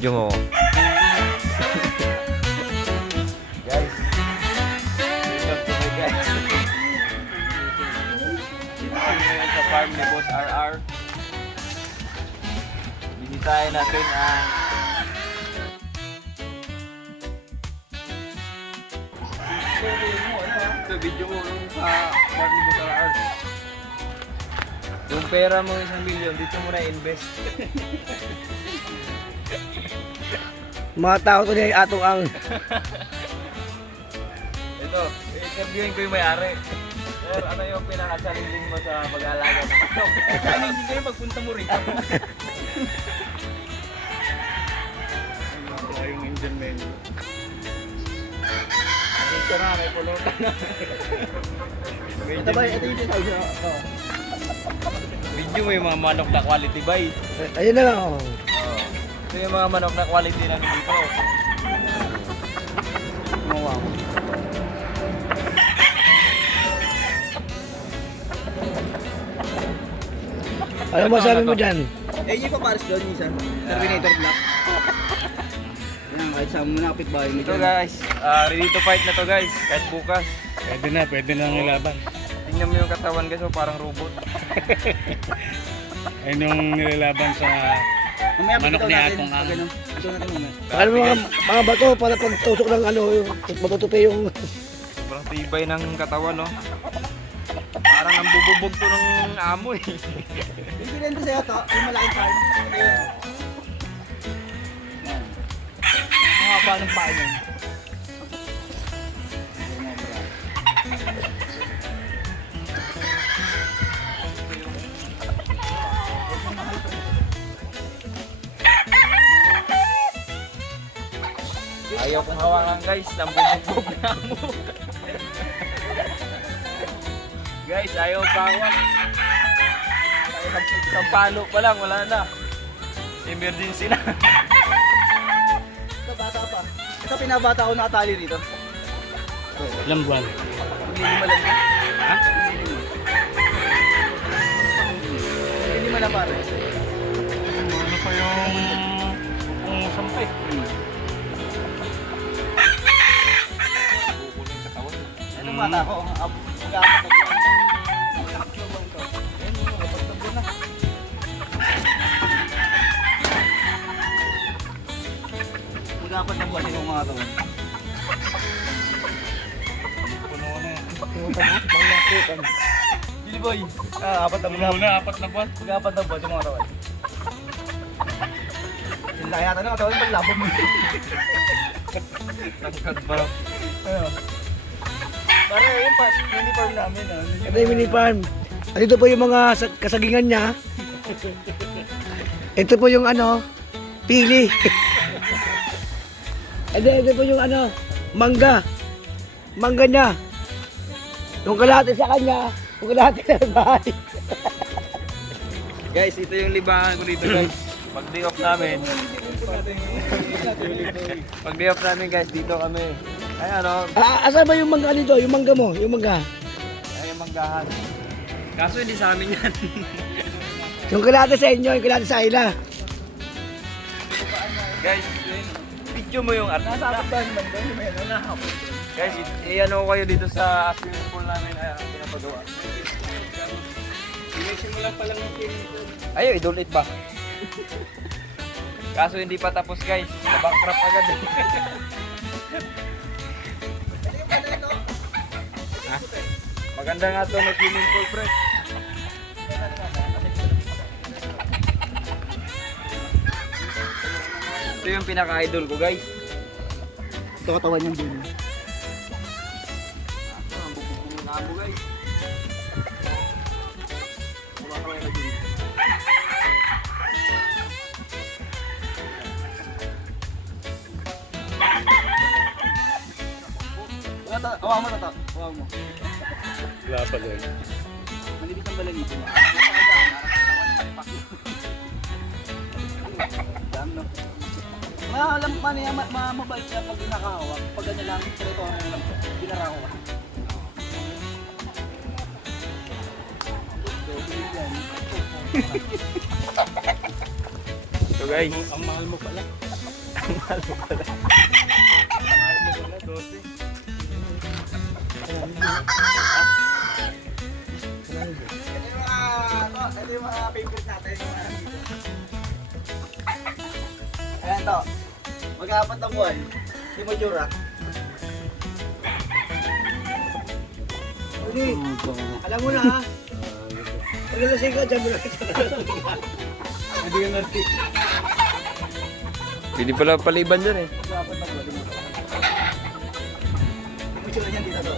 video mo. Guys, welcome to my guys. Dito kami ngayon sa farm ni Boss RR. Bisitahin natin ang ito, video mo sa farm ni Boss RR. Yung pera mo 1 milyon, dito mo na invest. Mga tao to niya atong ang Ito, i-interviewin ko yung may-ari. Sir, ano yung pinaka-challenging mo sa pag-aalaga ng manok? Challenging kayo pagpunta mo rito. Yung engine menu. Ito na, may pulutan na. Ito ba, ito yung design. Video mo yung mga manok na quality buy. ayun na lang oh. Ito yung mga manok na quality na dito. Wow. Ano masabi mo dyan? Eh, yung papares doon, yung isa. Terminator Black. Yan, kahit sa munapit ba yun. Ito guys, ready to fight na to guys. Kahit bukas. Pwede na ang ilaban. Tingnan mo yung katawan guys, oh, parang robot. Ayun yung nilalaban sa Mamaya manok pagkitaw ni natin. Atong Ang. Pag ano, ito natin mamaya. Ano mga bato para pagtusok ng ano, yung matutupi yung Sobrang tibay ng katawan, no? Parang ang bububog to ng amo eh. Bibigyan ko sa'yo ito, yung malaking farm. Ayun. Ang haba ng paa niyan. Ayaw kong hawakan guys, ng bubog na amo. Guys, ayaw bawang. Isang palo pa lang, wala na. Emergency na. Ito bata pa. Ito pinabata ko nakatali rito. ilang buwan. Hindi malam ka. Ha? Hindi malam pare. Ano pa yung sampi? Ito bata ko. Mag-aapat na buwan. Ayan, apat na buwan na. Mag-aapat na buwan yung mga tawon. Billy boy. Apat na buwan. Muna, 4 na buwan. Mag-aapat na buwan yung mga tawon. Sila kaya natin ang tawon pag labog mo. Tangkad ba? Ayun. Pare, yung mini farm namin. ito yung mini farm. At ito po yung mga kasagingan niya. Ito po yung ano, pili. Ito po yung ano, mangga. Mangga niya. Yung kalahati sa kanya, yung kalahati sa bahay. Guys, ito yung libangan ko dito guys. Pag day off namin. Pag day off namin guys, dito kami. Ay ano, Asa ba yung mangga dito? Yung mangga mo, yung mangga. ay manggahan. Kaso hindi sa amin yan. Yung kalahati sa inyo, yung kalahati sa ila. Guys, video mo yung Nasa apat ba naman doon? May ano na ako. Guys, i-ano kayo dito sa swimming pool namin ay ang pinapagawa. Sinisimula pa lang ng swimming pool. Ayo, idulit ba? Kaso hindi pa tapos guys. Nabankrupt agad eh. Ha? Maganda nga to na swimming pool, pre. Ito yung pinaka-idol ko, guys. Ito katawan yung dun. Ito, ang bubog na amo, guys. Awa mo na to. Awa mo. Wala pa doon. Malibis ang balanito mo. Dam no. Alam pa niya, mabait siya pag nakahawak. Pag ganyan lang, ito ano lang po. Pinarawa. So guys, Ang mahal mo pala. Mahal mo pala, 12. Ito yung mga favorite natin. Ayan to. Mag-apat na buwan. Hindi mo tsura. Uli, alam mo na ha. Pag nalasing ka, dyan mo lang. Hindi ka natin. Pwede pala paliban dyan eh. Mag-apat na buwan. Hindi mo tsura niyan dito to.